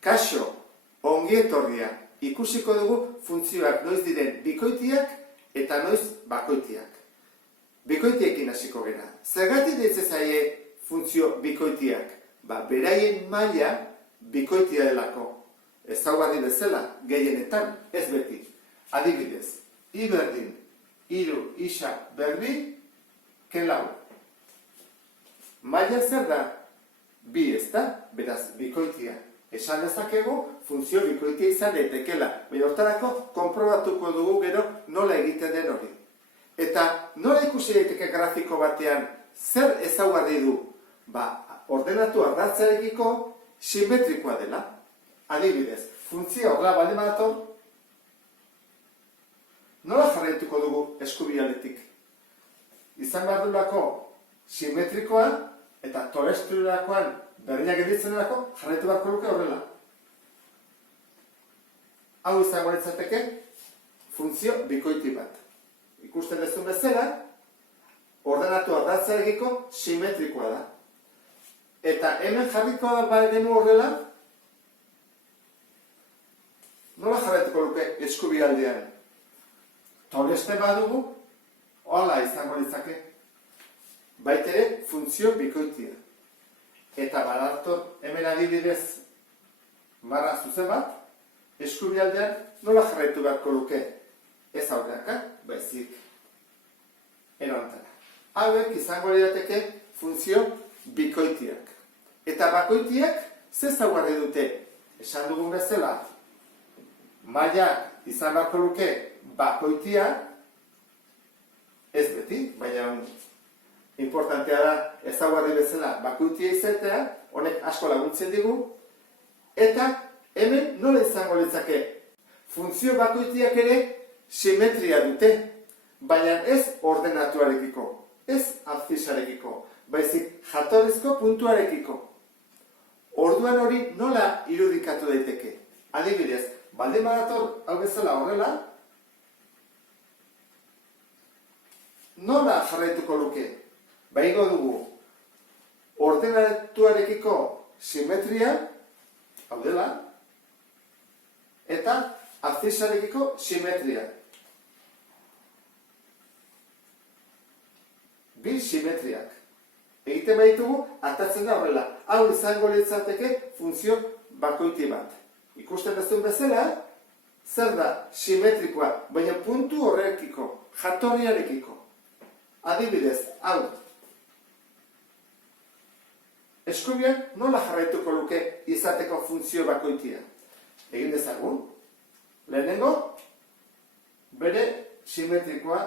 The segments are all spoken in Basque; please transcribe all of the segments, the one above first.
Kaixo, ongi etorria, ikusiko dugu funtzioak noiz diren bikoitiak eta noiz bakoitiak. Bikoitiekin hasiko gera. Zergatik deitzen zaie funtzio bikoitiak? Beraien maila bikoitia delako. Ezaugarri bezala, gehienetan, ez beti. Adibidez, I berdin, hiru, isa, berbi, ke lau. Maila zer da? Bi, ez da? Beraz, bikoitia. Esan dezakegu, funtzio bikoitia izan daitekela. Baina hortarako, konprobatuko dugu gero nola egiten den hori. Eta nola ikusi daiteke grafiko batean, zer ezaugarri du? Ordenatu ardatzarekiko simetrikoa dela. Adibidez, funtzioa horrela baldin badator, nola jarraituko dugu eskubialetik? Izan behar duelako simetrikoa eta torestrurakoan berdinak gelditzen delako jarraitu beharko luke horrela. Hau izango litzateke funtzio bikoiti bat. Ikusten duzun bezala, ordenatu ardatzarekiko simetrikoa da. Eta hemen jarriko denu horrela, nola jarraituko luke eskubialdean? Toreste badugu, hola izango litzake. Baitere funtzio bikoitia. Eta badator hemen adibidez marra zuzen bat, eskubialdean nola jarraitu beharko luke? Ez aurreaka, baizik erantara. Hauek izango lirateke funtzio bikoitiak. Eta bakoitiak ze ezaugarri dute? Esan dugun bezala, maila izan beharko luke bakoitia, ez beti, baina importantea da ezaugarri bezala bakoitia izatea, honek asko laguntzen digu, eta hemen nola izango litzake? Funtzio bakoitiak ere simetria dute, baina ez ordenatuarekiko, ez abzisarekiko, baizik jatorrizko puntuarekiko. Orduan hori nola irudikatu daiteke? Adibidez, baldin badator hau bezala horrela, nola jarraituko luke? Baigo dugu, ordenatuarekiko simetria, hau dela, eta abzisarekiko simetria. Bi simetriak. Egiten baitugu, atatzen da horrela. Hau izango litzateke funtzio bakoiti bat. Ikusten duzun bezala, zer da simetrikoa, baina puntu horrekiko, jatorriarekiko. Adibidez, hau. Eskubian nola jarraituko luke izateko funtzio bakoitia? Egin dezagun. Lehenengo, bere simetrikoa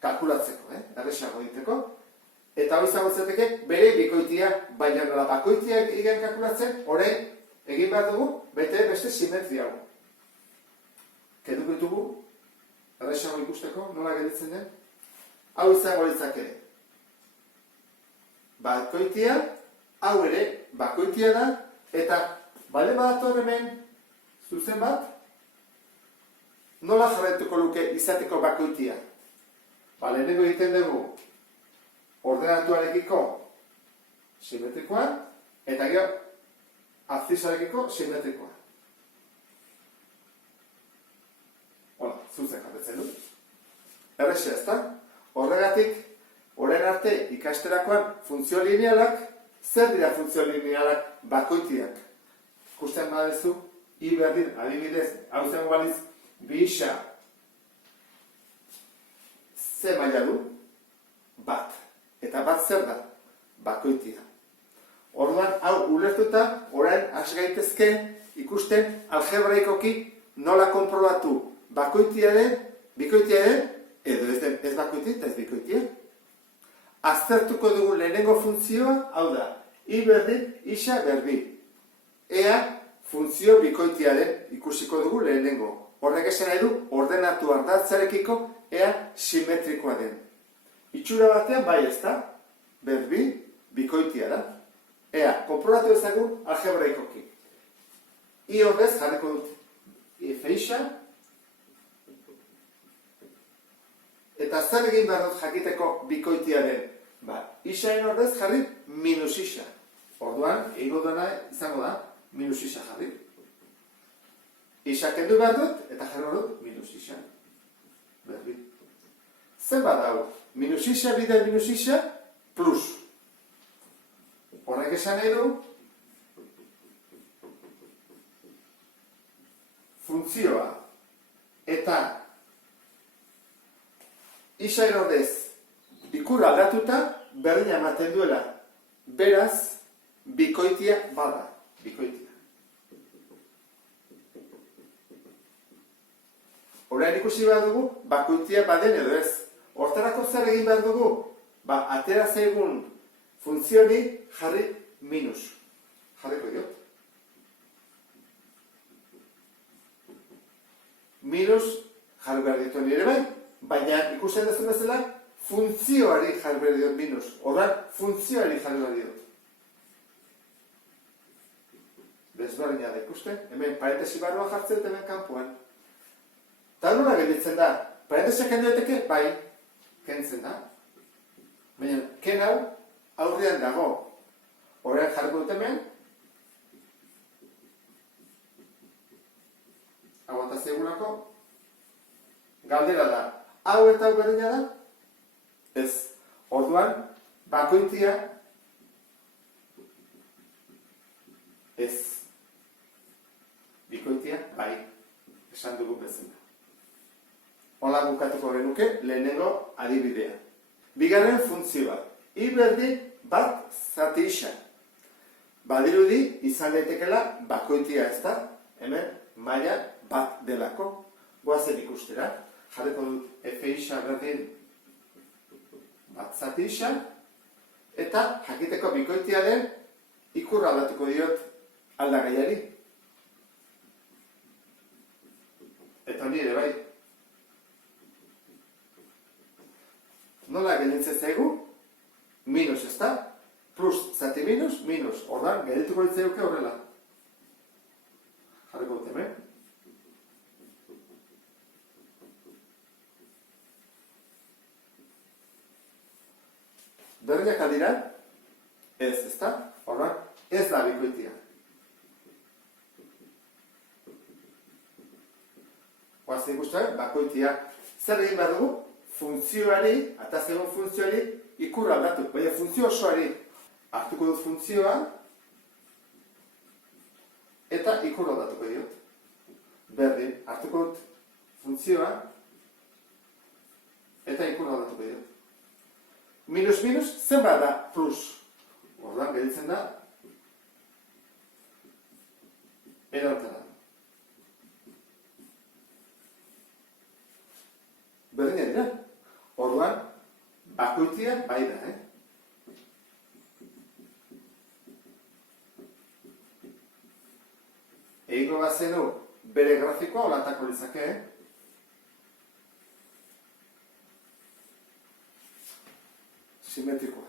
kalkulatzeko, erresago egiteko. Eta hau izango litzateke bere bikoitia, baina nola bakoitiak egin kalkulatzen, orain egin behar dugu beste simetria hau. Kenduko ditugu, erresago ikusteko, nola gelditzen den. Hau izango litzake. Bakoitia, hau ere bakoitia da, eta bale badator hemen zuzen bat, nola jarraituko luke izateko bakoitia? Lehenengo egiten dugu ordenatuarekiko simetrikoa, eta gero abzisarekiko simetrikoa. Hola, zuzen jarretzen du. Errexea, ezta? Horregatik, orain arte ikasterakoan funtzio linealak, zer dira funtzio linealak bakoitiak? Ikusten badezu, I berdin, adibidez, hau zen baliz, bi isa, ze maila du? Bat. Eta bat zer da? Bakoitia. Orduan, hau ulertuta, orain has gaitezke ikusten algebraikoki nola konprobatu bakoitia den, bikoitia den, edo ez bakoitia eta ez bikoitia. Aztertuko dugu lehenengo funtzioa, hau da, I berdin, isa berbi. Ea funtzio bikoitia den ikusiko dugu lehenengo. Horrek esan nahi du, ordenatu ardatzarekiko, ea simetrikoa den. Itxura batean bai ez da, berbi, bikoitia da. Ea, konprobatu ezagun algebraikoki. I horrez jarriko dut feixa, eta zer egin behar dut jakiteko bikoitia den? Isaen horrez jarri minus isa. Orduan, egingo duena izango da, minus isa jarri. Isa kendu behar dut, eta jarri behar dut minus isa. Berdin. Zenbat hau? Minus isa bide minus isa plus. Horrek esan nahi du, funtzioa eta isa erordez ikur aldatuta berdina ematen duela. Beraz, bikoitia bada. Bikoitia. Orain ikusi behar dugu, bakoitia baden edo ez. Hortarako zer egin behar dugu? Atera zaigun funtzioni jarri minus. Jarriko diot. Minus jarri behar ditu nire bai, baina ikusten dezun bezala, funtzioari jarri behar diot minus. Horren, funtzioari jarri behar diot. Desberdina da ikusten, hemen parentesi barrua jartzen dut hemen kanpoan. Eta nola gelditzen da? Parentesia kendu daiteke? Bai, kentzen da. Baina, ken hau aurrean dago. Horrean jarriko dut hemen. Hau eta zegurako. Galdera da. Hau eta hau berdina da? Ez. Orduan, bakoitia ez. Bikoitia, bai. Esan dugu bezala. Hola bukatuko genuke lehenengo adibidea. Bigarren funtzioa. I berdin bat zati isa. Badirudi izan daitekela bakoitia ez da. Hemen maila bat delako. Goazen ikustera. Jarriko dut F isa berdin bat zati isa. Eta jakiteko bikoitia den ikur aldatuko diot aldagaiari. Eta nire bai. Nola gelditzen zaigu? Minus, ez da? Plus, zati minus, minus. Ordan, geldituko ditzaiuke horrela. Jarriko dut hemen. Berdinak aldira? Ez, ez da? Ordan, ez da bikoitia. Oazen ikusten, bakoitia. Zer egin behar dugu? Funtzioari, eta zegoen funtzioari, ikur aldatu. Baina funtzio osoari hartuko dut funtzioa, eta ikur aldatuko diot. Berdin, hartuko dut funtzioa, eta ikur aldatuko diot. Minus, minus, zenbat da plus. Ordan, gelditzen da, erautara. Berdin dira. Orduan, bakoitia bai da, Egingo bazenu bere grafikoa holatako litzake, Simetrikoa.